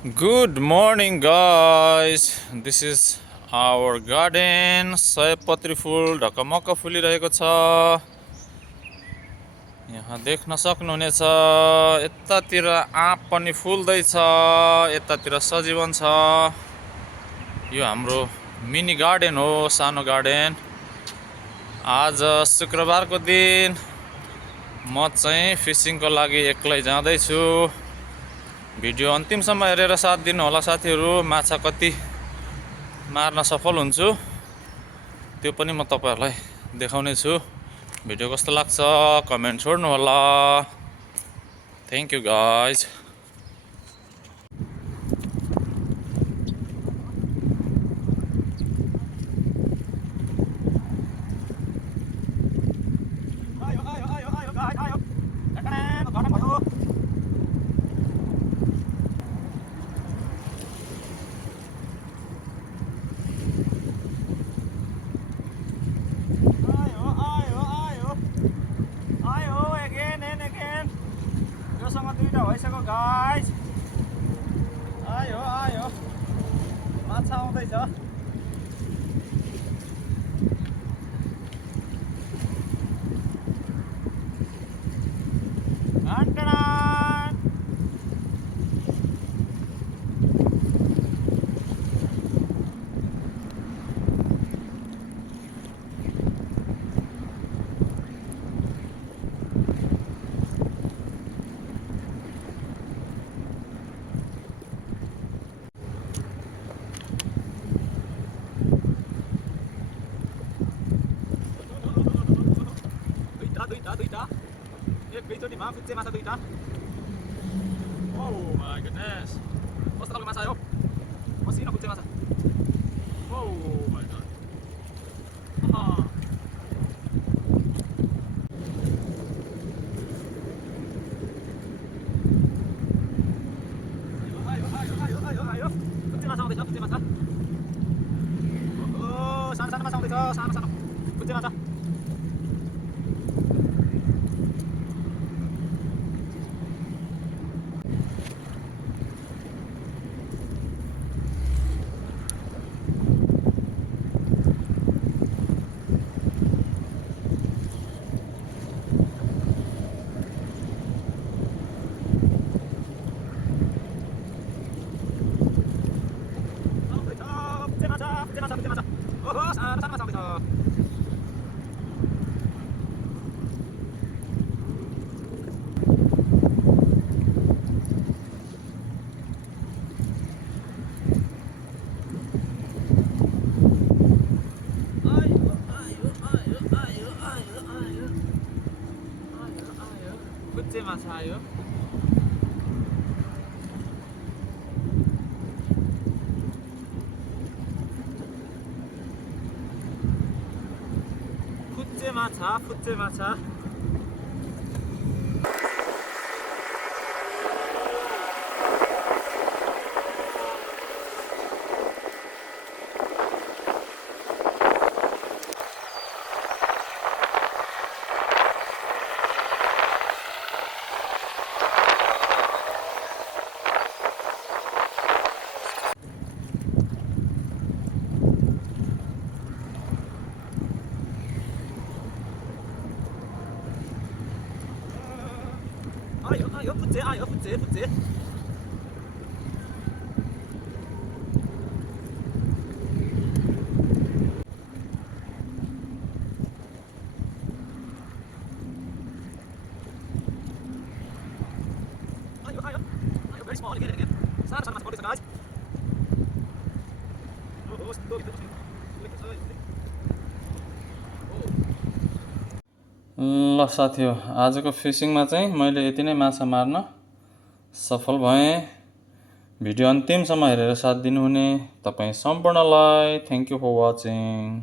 Good morning, guys. This is our garden. सयपत्री फुल ढकमक्क फुलिरहेको छ। यहाँ देख्न सक्नुहुनेछ। यतातिर आँप पनि फुल्दैछ, यतातिर सजीवन छ। यो हाम्रो मिनी गार्डन हो, सानो गार्डन। आज शुक्रबारको दिन म चाहिँ फिसिङको लागि एक्लै जाँदैछु। भिडियो अन्तिमसम्म हेरेर साथ दिनु होला साथीहरू। माछा कति मार्न सफल हुन्छु त्यो पनि म तपाईहरुलाई देखाउने छु। भिडियो कस्तो लाग्छ कमेन्ट छोड्नु होला। Thank you guys. गाइस आयो माछा आउँदैछ। दुईटा एकैचोटि मा पुच्चे माछा दुईटा। Oh my goodness, कस्तो खालको माछा हो, मसिनो पुच्चे माछा। Oh my god। आयो पुच्चे माछा आउँदैछ, पुच्चे माछा। सानो सानो माछा आउँदैछ, सानो सानो पुच्चे माछा। पुच्चे माछा आयो। पुच्चे माछा। आयो पुच्चे। आयो very small again. सानो माछा पर्दैछ गाइस। ल साथी हो, आजको फिसिङमा चाहिँ मैले यति नै माछा मार्न सफल भएँ। भिडियो अन्तिमसम्म हेरेर साथ दिनुहुने तपाईँ सम्पूर्णलाई थ्यांक यू फर वाचिङ।